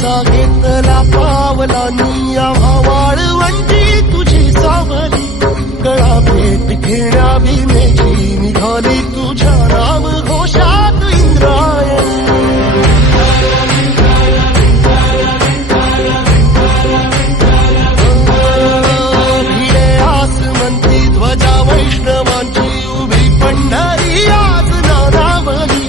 पावलाचा घेतला पावलांनी आम्हा वाळवंटी तुझी सावली कळा भेट घेण्या भीमेची निघाली तुझ्या नाम घोषात इंद्रायणी भिडे आसमंती ध्वजा वैष्णवांची उभी पंढरी आज नादावली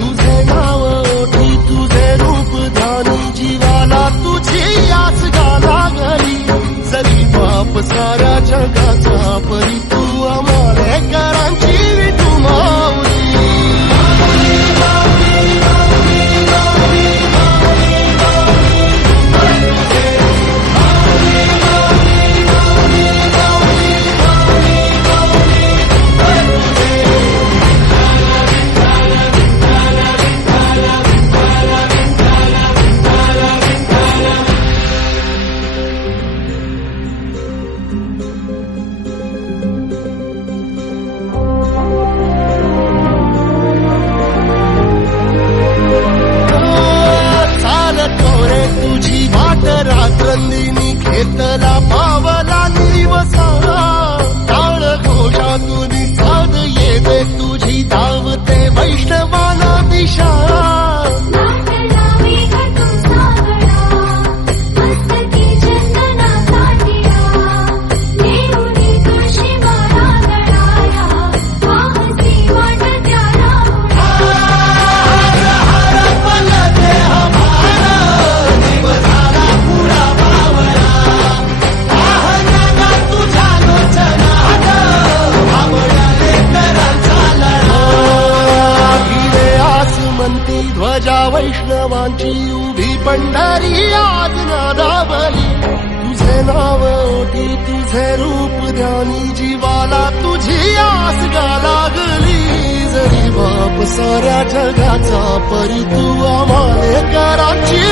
तुझे नाव ओठी तुझे रूप ध्यानी जीवाला तुझी आस गा लागली जरी बाप साऱ्या जगाचा परी तू आमालेकरांची विठू माऊली तुझी वाट रात्रंदिनी घेतला पावला निवसा टाळ घोषातून साध येते तुझी धावते वैष्णवाला दिशा ध्वजा वैष्णवांची उभी पंढरी आज नादावली तुझे नाव ओठी तुझे रूप ध्यानी जीवाला तुझी आस गा लागली जरी बाप साऱ्या जगाचा परी तू आमालेकरांची